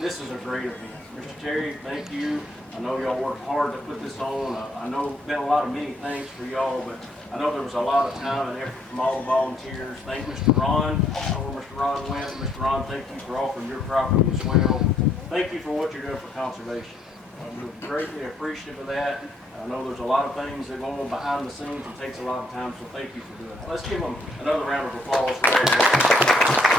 This is a great event. Mr. Terry, thank you. I know y'all worked hard to put this on. I know it's been a lot of many thanks for y'all, but I know there was a lot of time and effort from all the volunteers. Thank Mr. Ron. I know where Mr. Ron went. Mr. Ron, thank you for offering your property as well. Thank you for what you're doing for conservation. We're greatly appreciative of that. I know there's a lot of things that go on behind the scenes. It takes a lot of time, so thank you for doing that. Let's give them another round of applause for that.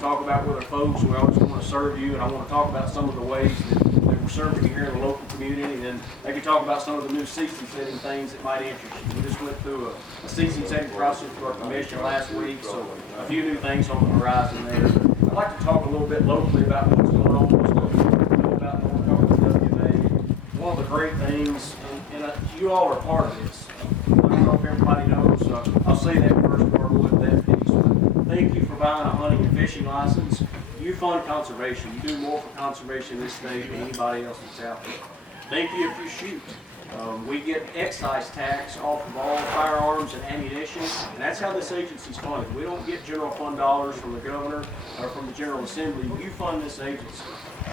Talk about with our folks. We always want to serve you, and I want to talk about some of the ways that we're serving you here in the local community, and maybe talk about some of the new season setting things that might interest you. We just went through a season setting process for our commission last week, so a few new things on the horizon there. I'd like to talk a little bit locally about what's going on, what's going on about TWRA. One of the great things, and you all are part of this. I don't know if everybody knows. I'll say that first part with that piece. Thank you for buying a hunting and fishing license. You fund conservation. You do more for conservation in this state than anybody else that's out there. Thank you if you shoot. We get excise tax off of all firearms and ammunition, and that's how this agency's funded. We don't get general fund dollars from the governor or from the General Assembly. You fund this agency.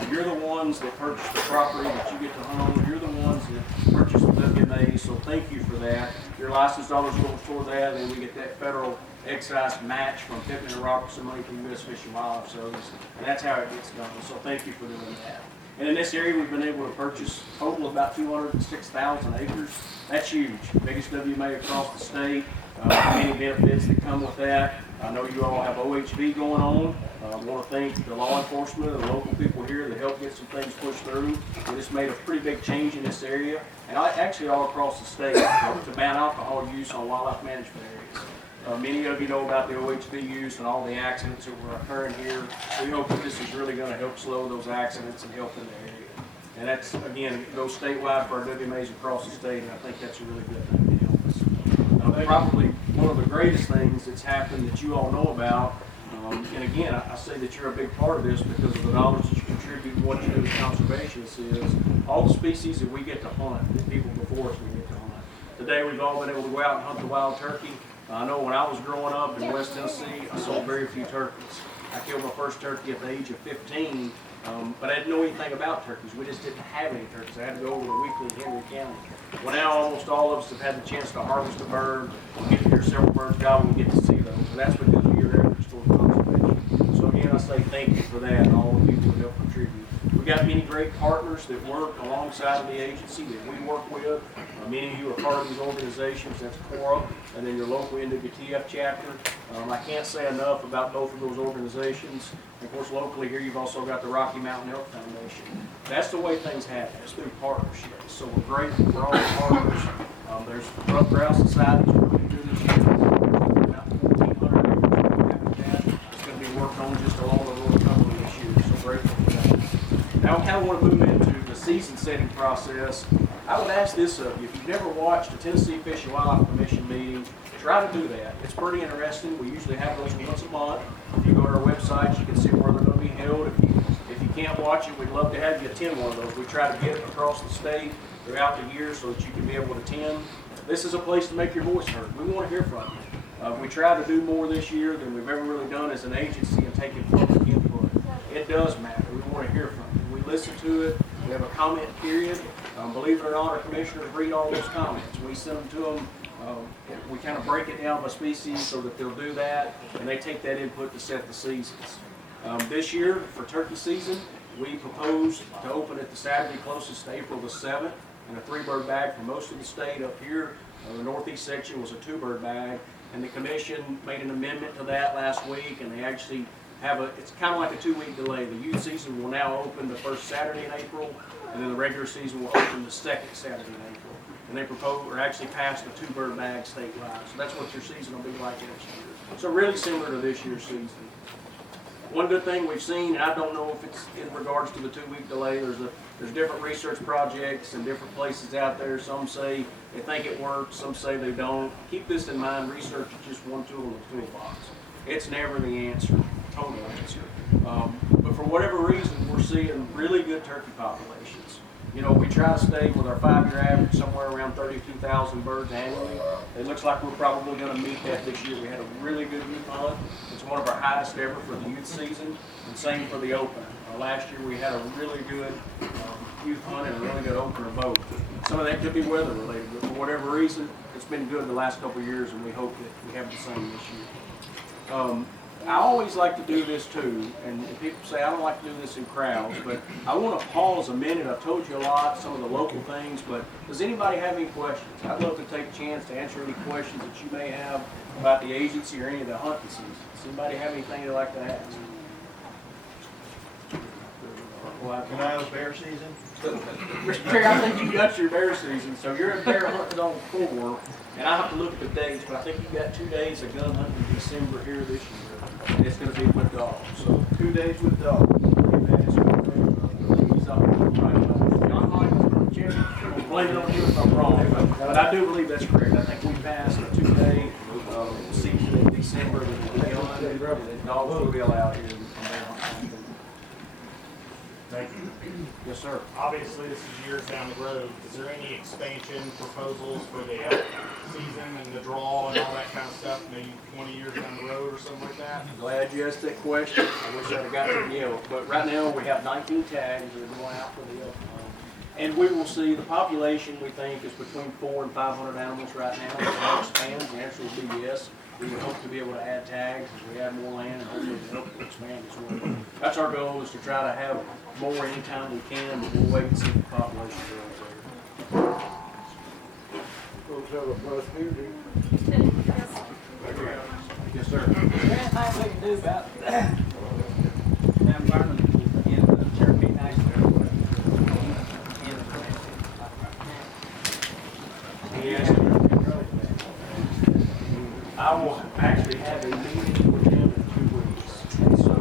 You're the ones that purchase the property that you get to hunt. You're the ones that purchase the WMA, so thank you for that. Your license dollars go toward that, and we get that federal excise match from Pittman and Robertson money from U.S. Fish and Wildlife Service, and that's how it gets done. So thank you for doing that. And in this area, we've been able to purchase a total of about 206,000 acres. That's huge. Biggest WMA across the state. Many benefits that come with that. I know you all have OHV going on. I want to thank the law enforcement and the local people here that helped get some things pushed through. We just made a pretty big change in this area, and actually all across the state, to ban alcohol use on wildlife management areas. Many of you know about the OHV use and all the accidents that were occurring here. We hope that this is really going to help slow those accidents and help in the area. And that's, again, goes statewide for our WMAs across the state, and I think that's a really good thing to help us. Probably one of the greatest things that's happened that you all know about, and again, I say that you're a big part of this because of the knowledge that you contribute and what you do as conservationists is all the species that we get to hunt, that people before us we get to hunt. Today we've all been able to go out and hunt the wild turkey. I know when I was growing up in West Tennessee, I sold very few turkeys. I killed my first turkey at the age of 15, but I didn't know anything about turkeys. We just didn't have any turkeys. I had to go over the weekly in Henry County. Well, now almost all of us have had the chance to harvest a bird, get to hear several birds gobble, and get to see those. And that's because of your efforts toward conservation. So again, I say thank you for that and all the people that help contribute. We've got many great partners that work alongside of the agency that we work with. Many of you are part of these organizations. That's TWRA, and then your local NWTF chapter. I can't say enough about both of those organizations. Of course, locally here, you've also got the Rocky Mountain Elk Foundation. That's the way things happen. It's through partnerships. So we're grateful for all the partners. There's Rough Grouse Society we're going to do this year. About 1,400 acres. It's going to be worked on just along the rural company this year. So grateful for that. Now I kind of want to move into the season setting process. I would ask this of you. If you've never watched a Tennessee Fish and Wildlife Commission meeting, try to do that. It's pretty interesting. We usually have those once a month. If you go to our website, you can see where they're going to be held. If you can't watch it, we'd love to have you attend one of those. We try to get it across the state throughout the year so that you can be able to attend. This is a place to make your voice heard. We want to hear from you. We try to do more this year than we've ever really done as an agency and taking public input. It does matter. We want to hear from you. We listen to it. We have a comment period. Believe it or not, our commissioners read all those comments. We send them to them. We kind of break it down by species so that they'll do that, and they take that input to set the seasons. This year, for turkey season, we proposed to open it the Saturday closest to April the 7th, and a 3-bird bag for most of the state. Up here, the northeast section was a 2-bird bag, and the commission made an amendment to that last week, and they actually have it's kind of like a 2-week delay. The youth season will now open the first Saturday in April, and then the regular season will open the second Saturday in April. And they proposed, or actually passed, a 2-bird bag statewide. So that's what your season will be like next year. So really similar to this year's season. One good thing we've seen, and I don't know if it's in regards to the 2-week delay, there's different research projects and different places out there. Some say They think it works, some say they don't. Keep this in mind, research is just one tool in the toolbox. It's never the answer, total answer. But for whatever reason, we're seeing really good turkey populations. You know, we try to stay with our 5-year average somewhere around 32,000 birds annually. It looks like we're probably going to meet that this year. We had a really good youth hunt. It's one of our highest ever for the youth season, and same for the opener. Last year we had a really good youth hunt and a really good opener both. Some of that could be weather related, but for whatever reason, it's been good the last couple of years, and we hope that we have the same this year. I always like to do this too, and people say I don't like to do this in crowds, but I want to pause a minute. I've told you a lot, some of the local things, but does anybody have any questions? I'd love to take a chance to answer any questions that you may have about the agency or any of the hunting seasons. Does anybody have anything they'd like to ask? Can I have a bear season? Mr. Chair, I think you got your bear season, so you're in bear hunting on 4, and I have to look at the dates, but I think you got 2 days of gun hunting in December here this year. And it's going to be with dogs. So 2 days with dogs. Blame it on you if I'm wrong, but I do believe that's correct. I think we passed a 2-day season in December that dogs will be allowed here. Thank you. Yes, sir. Obviously, this is years down the road. Is there any expansion proposals for the elk season and the draw and all that kind of stuff, maybe 20 years down the road or something like that? Glad you asked that question. I wish I'd have got to the elk, but right now we have 19 tags that are going out for the elk. And we will see the population, we think, is between 400 and 500 animals right now. If that expands, the answer will be yes. We would hope to be able to add tags as we add more land and hopefully the elk will expand as well. That's our goal, is to try to have more anytime we can, but we'll wait and see if the population grows there. Folks have a plus duty. Yes, sir. Is there anything we can do about them burning in the Turkey National? Yes. I will actually have a meeting with him in 2 weeks. And so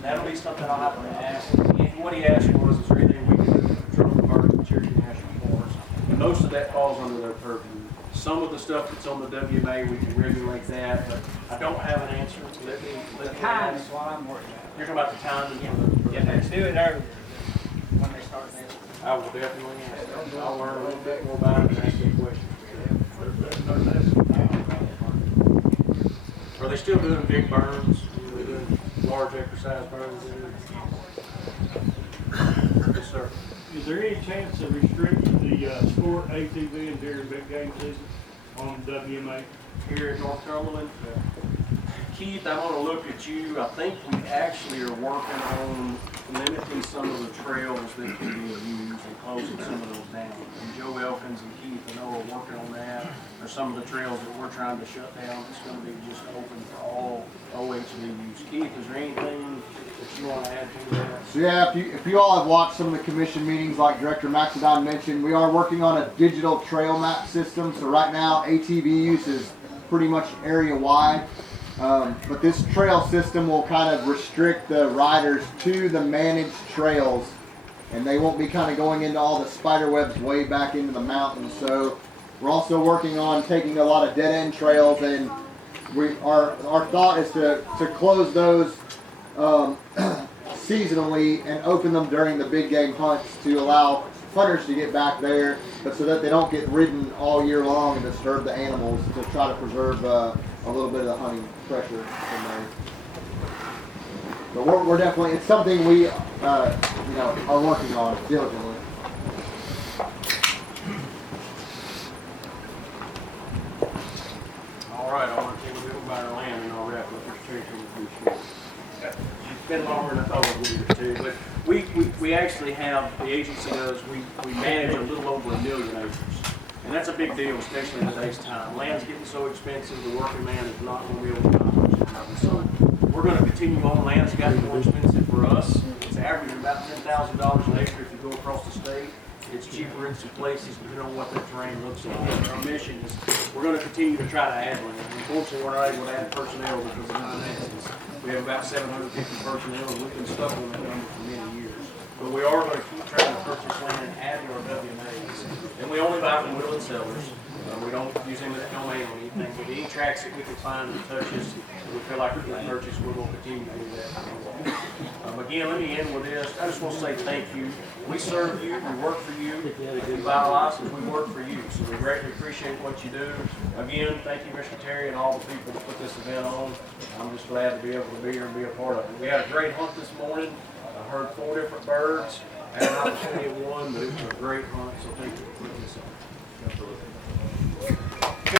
that'll be something I'll have to ask. And what he asked was, is there anything we can do to control the birds in Cherokee National Forest? And most of that falls under their purview. Some of the stuff that's on the WMA, we can regulate that, but I don't have an answer. The time is what I'm worried about. You're talking about the time? Yeah, let's do it earlier when they start this. I will definitely ask. I'll learn a little bit more about it and ask you questions. Are they still doing big burns? Are they doing large exercise burns? Yes, sir. Is there any chance of restricting the sport ATV during big game season on WMA? Here in North Cumberland? Keith, I want to look at you. I think we actually are working on limiting some of the trails that can be used and closing some of those down. And Joe Elkins and Keith, I know, are working on that. There's some of the trails that we're trying to shut down. It's going to be just open for all OHV use. Keith, is there anything that you want to add to that? So yeah, if you all have watched some of the commission meetings, like Director Maxidon mentioned, we are working on a digital trail map system. So right now, ATV use is pretty much area wide. But this trail system will kind of restrict the riders to the managed trails, and they won't be kind of going into all the spider webs way back into the mountains. So we're also working on taking a lot of dead end trails, and our thought is to close those seasonally and open them during the big game hunts to allow hunters to get back there, but so that they don't get ridden all year long and disturb the animals, to try to preserve a little bit of the hunting pressure from there. But we're definitely, it's something we are working on diligently. All right, I want to take a little about our land and all that, but this Cherokee will be short. It's been longer than I thought it would be too, but we actually have, the agency does, we manage a little over 1 million acres. And that's a big deal, especially in today's time. Land's getting so expensive, the working man is not going to be able to accomplish it. So we're going to continue on. Land's gotten more expensive for us. It's averaging about $10,000 an acre if you go across the state. It's cheaper in some places, depending on what that terrain looks like. And our mission is we're going to continue to try to add land. Unfortunately, we're not able to add personnel because of finances. We have about 750 personnel, and we've been stuck on that number for many years. but we are going to keep trying to purchase land and add to our WMAs. And we only buy from Wheelin sellers. We don't use any domain or anything, but any tracks that we can find that touches, we feel like we can purchase, we will continue to do that. Again, let me end with this. I just want to say thank you. We serve you, we work for you. We buy a license, we work for you. So we greatly appreciate what you do. Again, thank you, Mr. Terry, and all the people that put this event on. I'm just glad to be able to be here and be a part of it. We had a great hunt this morning. I heard 4 different birds. Had an opportunity of one, but it was a great hunt, so thank you for putting this on.